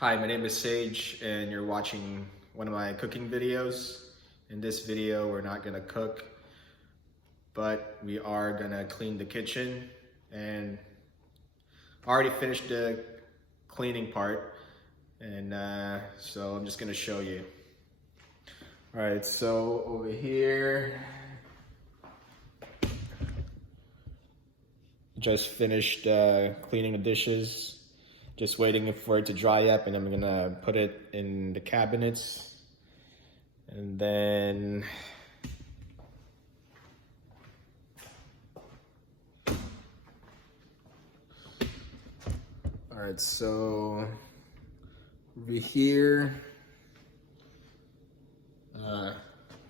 Hi, my name is Sage and you're watching one of my cooking videos. In this video, we're not gonna cook, but we are gonna clean the kitchen, and I already finished the cleaning part, and so I'm just gonna show you. All right, so over here, just finished cleaning the dishes. Just waiting for it to dry up, and I'm gonna put it in the cabinets. And then all right, so over here,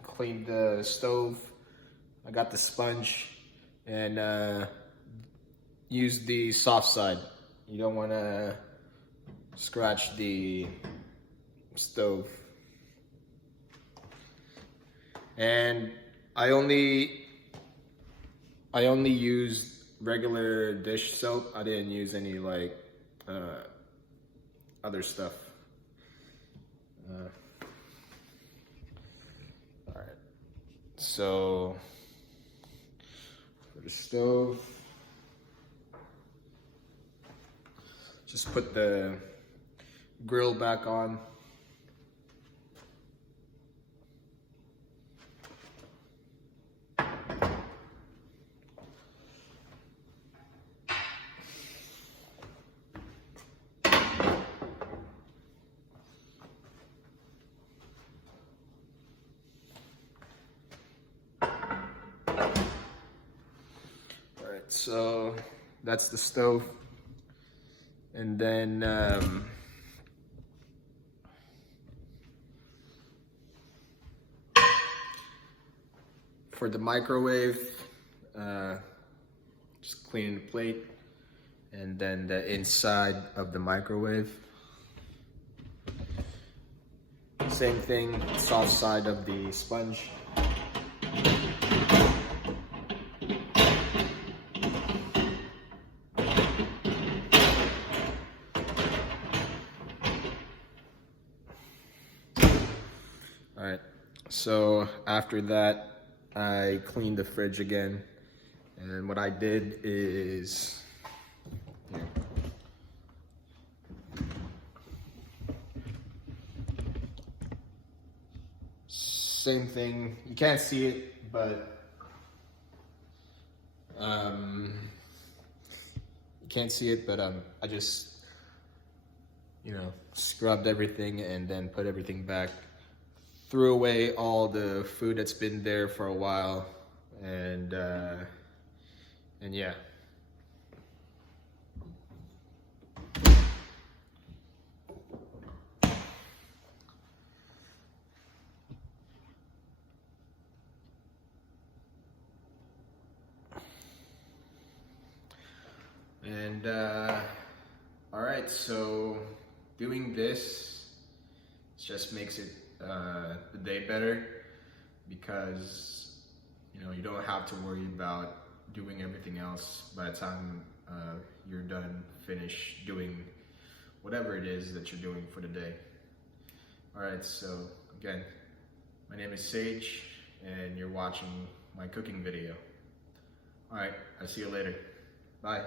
cleaned the stove. I got the sponge and used the soft side. You don't want to scratch the stove. And I only used regular dish soap. I didn't use any like other stuff. All right. So for the stove, just put the grill back on. All right, so that's the stove. And then for the microwave, just cleaning the plate, and then the inside of the microwave. Same thing, soft side of the sponge. All right, so after that, I cleaned the fridge again. And what I did is, same thing. You can't see it, but I just, scrubbed everything and then put everything back. Threw away all the food that's been there for a while, and yeah. And all right, so doing this just makes it the day better, because you don't have to worry about doing everything else by the time you're done, finish doing whatever it is that you're doing for the day. All right, so again, my name is Sage and you're watching my cooking video. All right, I'll see you later. Bye.